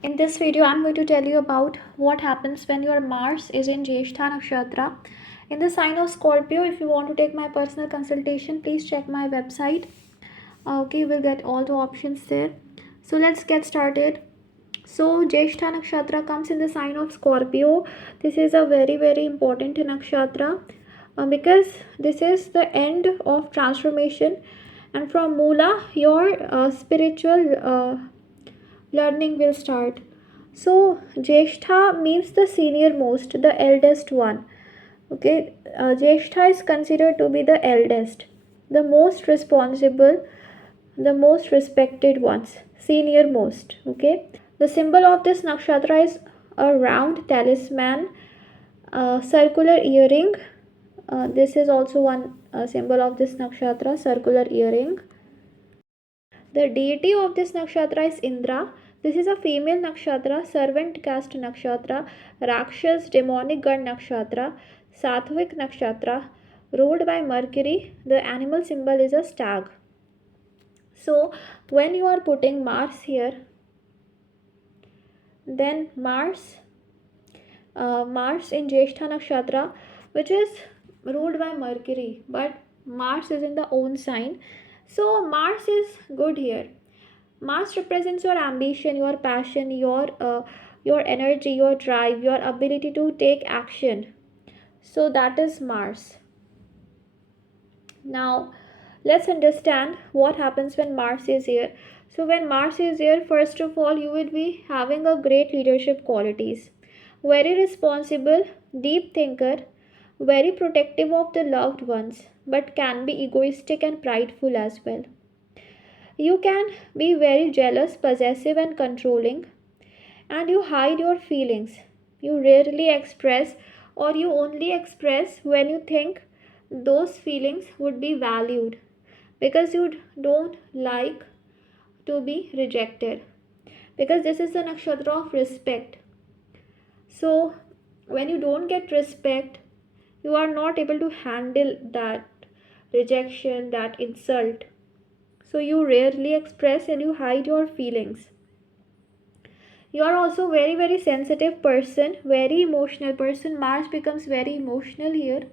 In this video, I'm going to tell you about what happens when your Mars is in Jyeshtha Nakshatra. In the sign of Scorpio, if you want to take my personal consultation, please check my website. Okay, you will get all the options there. So let's get started. So Jyeshtha Nakshatra comes in the sign of Scorpio. This is a very important nakshatra because this is the end of transformation, and from Mula your spiritual learning will start. So Jyeshtha means the senior most, the eldest one. Okay, Jyeshtha is considered to be the eldest, the most responsible, the most respected ones, senior most. Okay, the symbol of this nakshatra is a round talisman, circular earring. This is also one symbol of this nakshatra, circular earring. The deity of this nakshatra is Indra. This is a female nakshatra, servant caste nakshatra, Rakshas, demonic god nakshatra, Sattvic nakshatra, ruled by Mercury. The animal symbol is a stag. So, when you are putting Mars here, then Mars in Jyeshtha nakshatra, which is ruled by Mercury, but Mars is in the own sign. So, Mars is good here. Mars represents your ambition, your passion, your energy, your drive, your ability to take action. So that is Mars. Now, let's understand what happens when Mars is here. So when Mars is here, first of all, you will be having a great leadership qualities. Very responsible, deep thinker, very protective of the loved ones, but can be egoistic and prideful as well. You can be very jealous, possessive, and controlling, and you hide your feelings. You rarely express, or you only express when you think those feelings would be valued, because you don't like to be rejected. Because this is the nakshatra of respect. So, when you don't get respect, you are not able to handle that rejection, that insult. So, you rarely express and you hide your feelings. You are also very sensitive person, very emotional person. Mars becomes very emotional here.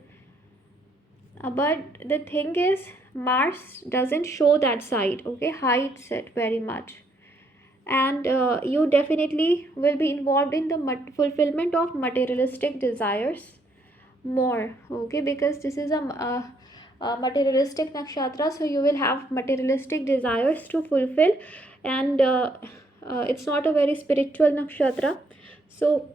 But the thing is, Mars doesn't show that side, okay, hides it very much. And you definitely will be involved in the fulfillment of materialistic desires more, okay, because this is a materialistic nakshatra, so you will have materialistic desires to fulfill. And it's not a very spiritual nakshatra. So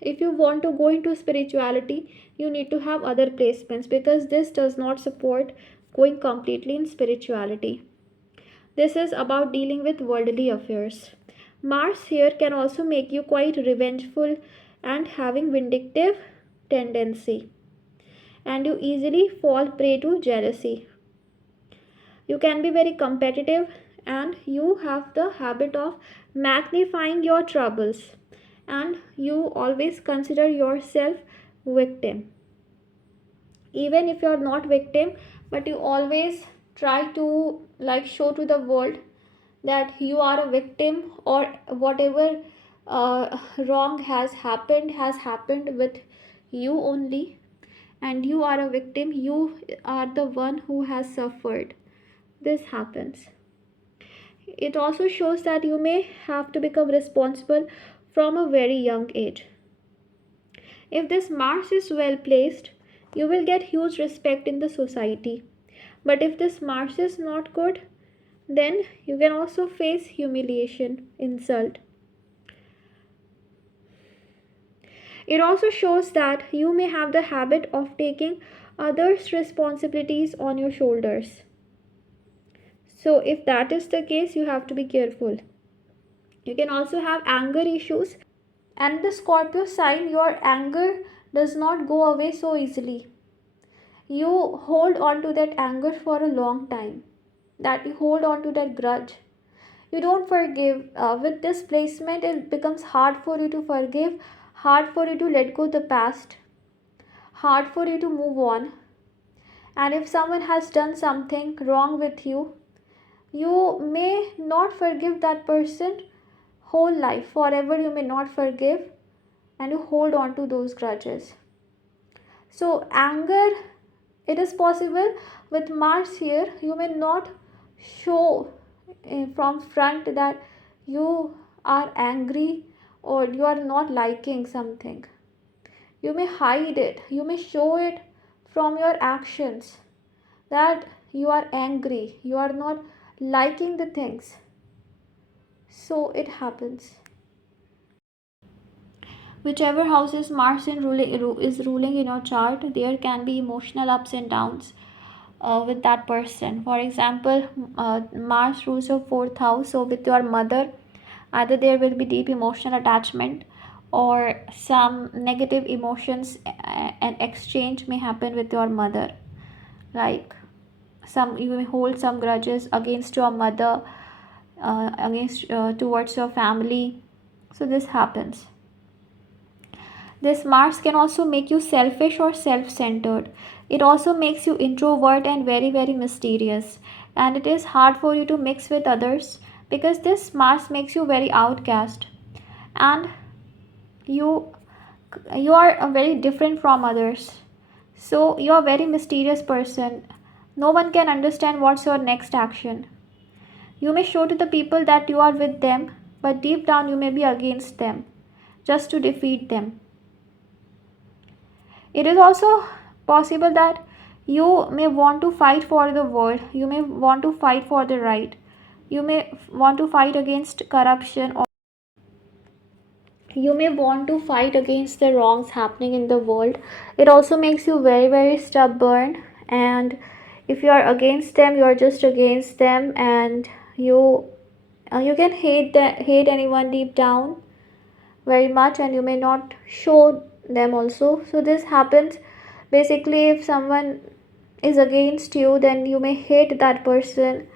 if you want to go into spirituality, you need to have other placements, because this does not support going completely in spirituality. This is about dealing with worldly affairs. Mars here can also make you quite revengeful and having vindictive tendency, and you easily fall prey to jealousy. You can be very competitive, and you have the habit of magnifying your troubles, and you always consider yourself victim, even if you're not victim, but you always try to like show to the world that you are a victim, or whatever wrong has happened with you only, and you are a victim, you are the one who has suffered. This happens. It also shows that you may have to become responsible from a very young age. If this Mars is well placed, you will get huge respect in the society. But if this Mars is not good, then you can also face humiliation, insult. It also shows that you may have the habit of taking others' responsibilities on your shoulders. So, if that is the case, you have to be careful. You can also have anger issues, and the Scorpio sign, your anger does not go away so easily. You hold on to that anger for a long time, that you hold on to that grudge. You don't forgive. With this placement, it becomes hard for you to forgive, hard for you to let go the past, hard for you to move on. And if someone has done something wrong with you, you may not forgive that person whole life forever you may not forgive, and you hold on to those grudges. So anger, it is possible with Mars here, you may not show from front that you are angry or you are not liking something. You may hide it, you may show it from your actions that you are angry, you are not liking the things. So it happens. Whichever house is Mars is ruling in your chart, there can be emotional ups and downs with that person. For example, Mars rules your fourth house, so with your mother, either there will be deep emotional attachment or some negative emotions and exchange may happen with your mother. Like some you may hold some grudges against your mother, against towards your family. So this happens. This Mars can also make you selfish or self centered. It also makes you introvert and very, very mysterious. And it is hard for you to mix with others because this Mars makes you very outcast. And you you are very different from others. So you are a very mysterious person. No one can understand what's your next action. You may show to the people that you are with them, but deep down you may be against them just to defeat them. It is also possible that you may want to fight for the world, you may want to fight for the right, you may want to fight against corruption, or you may want to fight against the wrongs happening in the world. It also makes you very, very stubborn, and if you are against them, you are just against them, and you can hate anyone deep down very much, and you may not show them also. So this happens basically if someone is against you, then you may hate that person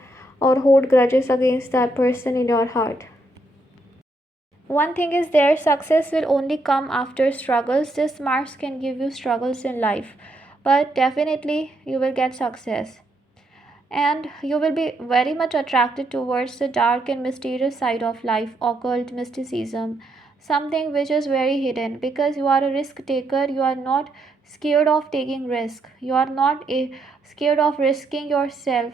or hold grudges against that person in your heart. One thing is there, success will only come after struggles. This Mars can give you struggles in life, but definitely you will get success, and you will be very much attracted towards the dark and mysterious side of life, occult mysticism, something which is very hidden, because you are a risk taker. You are not scared of taking risk, you are not scared of risking yourself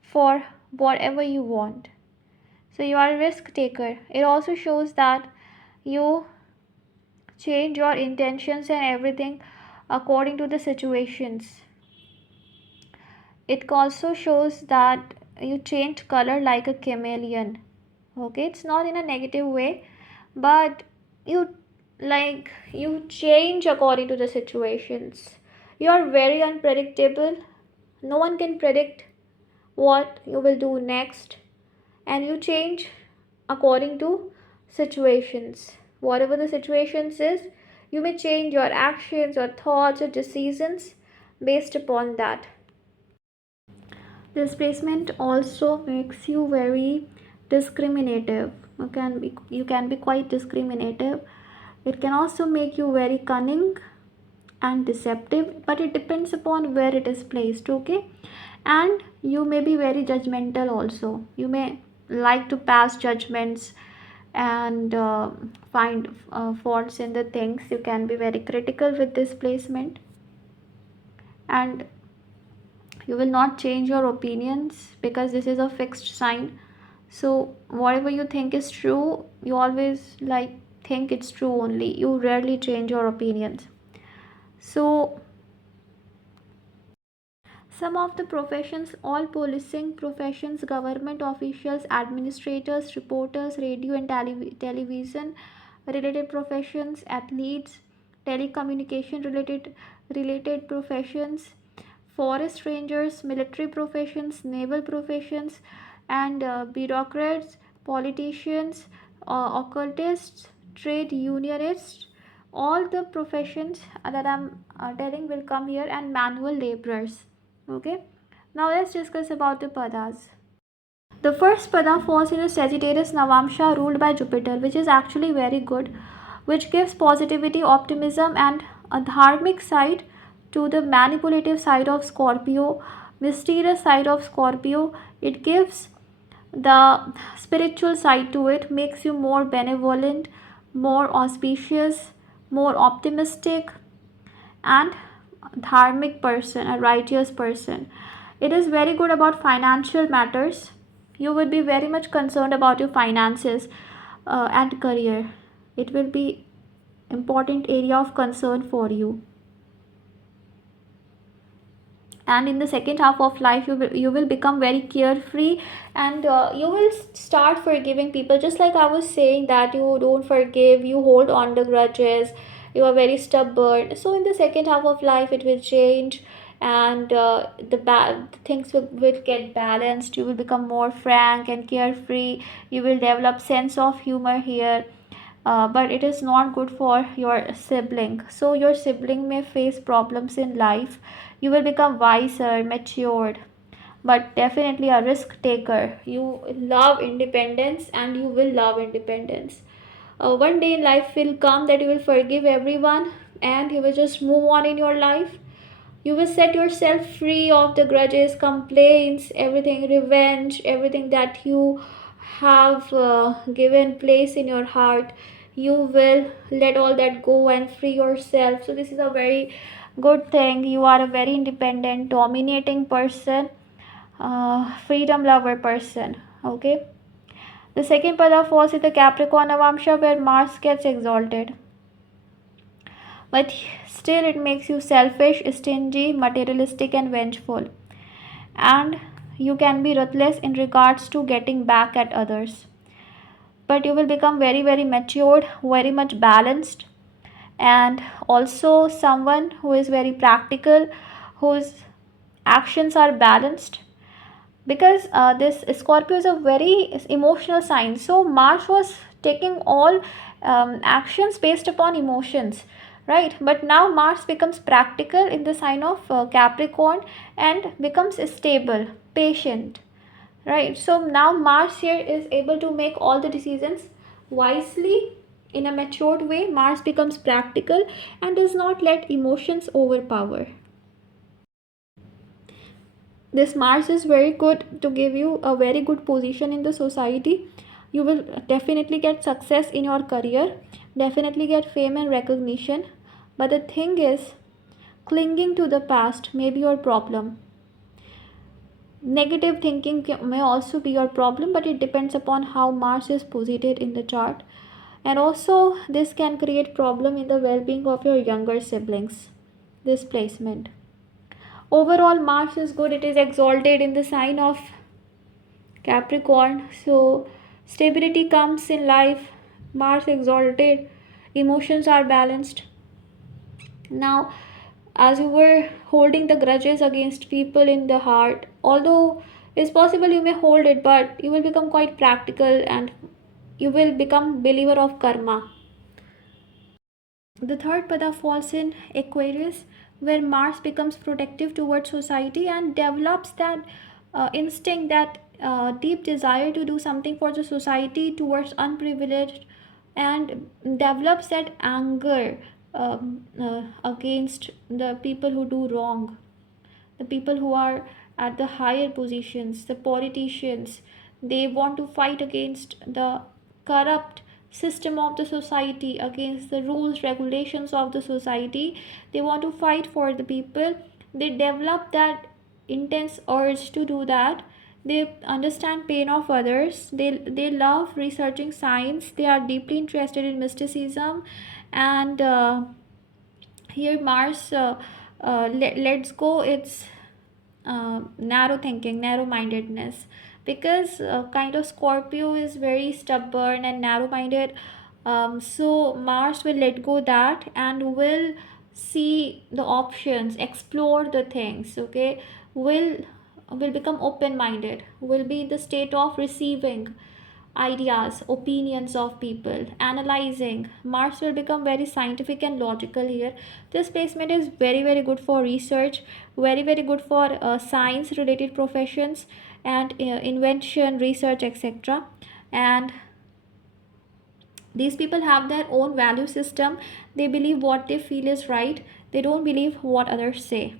for whatever you want. So you are a risk taker. It also shows that you change your intentions and everything according to the situations. It also shows that you change color like a chameleon. Okay, it's not in a negative way, but you you change according to the situations. You are very unpredictable. No one can predict what you will do next, and you change according to situations. Whatever the situations is, you may change your actions or thoughts or decisions based upon that. This placement also makes you very discriminative. You can be quite discriminative. It can also make you very cunning and deceptive, but it depends upon where it is placed. Okay, and you may be very judgmental also. You may like to pass judgments and find faults in the things. You can be very critical with this placement, and you will not change your opinions because this is a fixed sign. So whatever you think is true, you always think it's true only. You rarely change your opinions. So some of the professions, all policing professions, government officials, administrators, reporters, radio and television related professions, athletes, telecommunication related professions, forest rangers, military professions, naval professions, and bureaucrats, politicians, occultists, trade unionists, all the professions that I'm telling will come here, and manual laborers. Okay, now let's discuss about the padas. The first pada falls in a Sagittarius Navamsha ruled by Jupiter, which is actually very good, which gives positivity, optimism, and a dharmic side to the manipulative side of Scorpio, mysterious side of Scorpio. It gives The spiritual side to it makes you more benevolent, more auspicious, more optimistic, and dharmic person, a righteous person. It is very good about financial matters. You would be very much concerned about your finances and career. It will be important area of concern for you. And in the second half of life, you will become very carefree, and you will start forgiving people. Just like I was saying that you don't forgive, you hold on the grudges, you are very stubborn. So in the second half of life it will change, and the bad things will get balanced. You will become more frank and carefree. You will develop sense of humor here. But it is not good for your sibling. So your sibling may face problems in life. You will become wiser, matured, but definitely a risk taker. You love independence, and you will love independence. One day in life will come that you will forgive everyone, and you will just move on in your life. You will set yourself free of the grudges, complaints, everything, revenge, everything that you have given place in your heart. You will let all that go and free yourself. So this is a very good thing. You are a very independent, dominating person, freedom lover person. Okay. The second pada falls in the Capricorn Navamsha, where Mars gets exalted. But still, it makes you selfish, stingy, materialistic, and vengeful. And you can be ruthless in regards to getting back at others. But you will become very, very matured, very much balanced, and also someone who is very practical, whose actions are balanced, because this Scorpio is a very emotional sign. So Mars was taking all actions based upon emotions, right? But now Mars becomes practical in the sign of Capricorn, and becomes stable, patient, right? So now Mars here is able to make all the decisions wisely in a matured way. Mars becomes practical and does not let emotions overpower. This Mars is very good to give you a very good position in the society. You will definitely get success in your career, definitely get fame and recognition. But the thing is, clinging to the past may be your problem. Negative thinking may also be your problem, but it depends upon how Mars is positioned in the chart. And also this can create problem in the well-being of your younger siblings, this placement. Overall, Mars is good. It is exalted in the sign of Capricorn. So stability comes in life. Mars exalted. Emotions are balanced. Now, as you were holding the grudges against people in the heart, although it's possible you may hold it, but you will become quite practical, and you will become believer of karma. The third pada falls in Aquarius, where Mars becomes protective towards society and develops that instinct, that deep desire to do something for the society towards unprivileged, and develops that anger against the people who do wrong, the people who are at the higher positions, the politicians. They want to fight against the corrupt system of the society, against the rules, regulations of the society. They want to fight for the people. They develop that intense urge to do that. They understand pain of others. They love researching science. They are deeply interested in mysticism. And here Mars lets go its narrow thinking, narrow mindedness, because kind of Scorpio is very stubborn and narrow minded. So Mars will let go that, and will see the options, explore the things. Okay, will become open minded, will be in the state of receiving ideas, opinions of people, analyzing. Mars will become very scientific and logical here. This placement is very, very good for research, very, very good for science related professions, and invention, research, etc. And these people have their own value system. They believe what they feel is right, they don't believe what others say.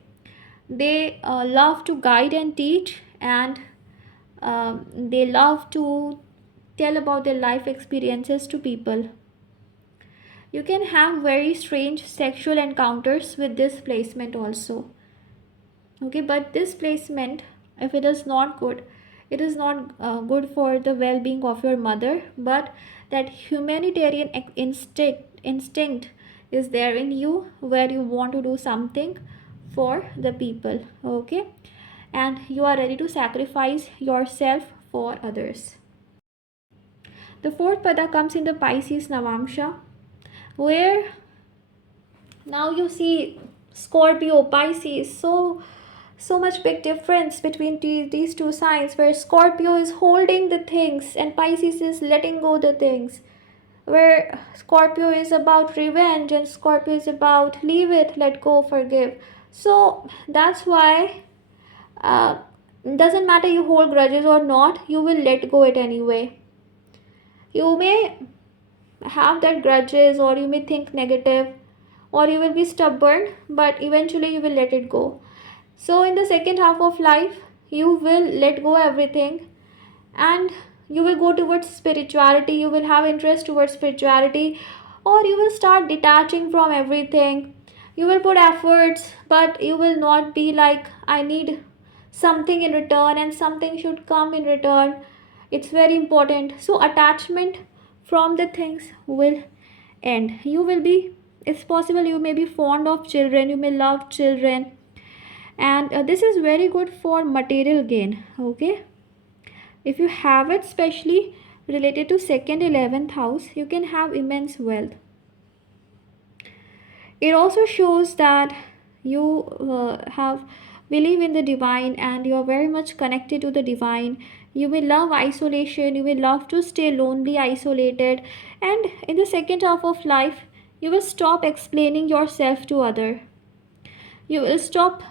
They love to guide and teach, and They love to tell about their life experiences to people. You can have very strange sexual encounters with this placement also. Okay, but this placement, if it is not good, it is not good for the well-being of your mother, but that humanitarian instinct is there in you, where you want to do something for the people. Okay, and you are ready to sacrifice yourself for others. The fourth pada comes in the Pisces Navamsha, where now you see Scorpio, Pisces, so much big difference between these two signs, where Scorpio is holding the things and Pisces is letting go the things, where Scorpio is about revenge and Scorpio is about leave it, let go, forgive. So that's why uh, doesn't matter you hold grudges or not, you will let go it anyway. You may have that grudges, or you may think negative, or you will be stubborn, but eventually you will let it go. So in the second half of life, you will let go everything, and you will go towards spirituality. You will have interest towards spirituality, or you will start detaching from everything. You will put efforts, but you will not be like, I need something in return and something should come in return. It's very important. So attachment from the things will end. You will be, it's possible you may be fond of children, you may love children, and this is very good for material gain. Okay, if you have it especially related to second 11th house, you can have immense wealth. It also shows that you have believe in the divine and you are very much connected to the divine. You will love isolation, you will love to stay lonely, isolated, and in the second half of life you will stop explaining yourself to other. You will stop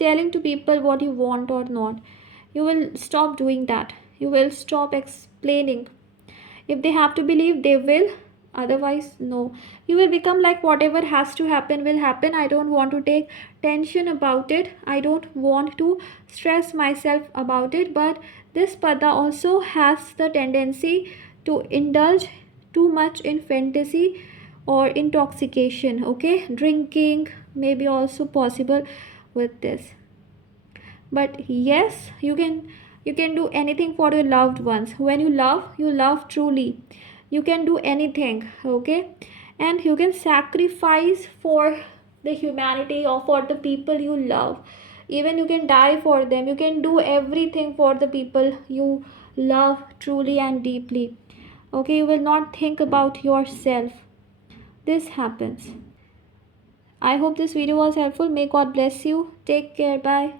telling to people what you want or not. You will stop doing that. You will stop explaining. If they have to believe, they will. Otherwise, no. You will become like, whatever has to happen will happen. I don't want to take tension about it. I don't want to stress myself about it. But this pada also has the tendency to indulge too much in fantasy or intoxication. Okay, drinking may be also possible with this. But yes, you can do anything for your loved ones. When you love truly, you can do anything. Okay, and you can sacrifice for the humanity or for the people you love. Even you can die for them. You can do everything for the people you love truly and deeply. Okay, you will not think about yourself. This happens. I hope this video was helpful. May God bless you. Take care. Bye.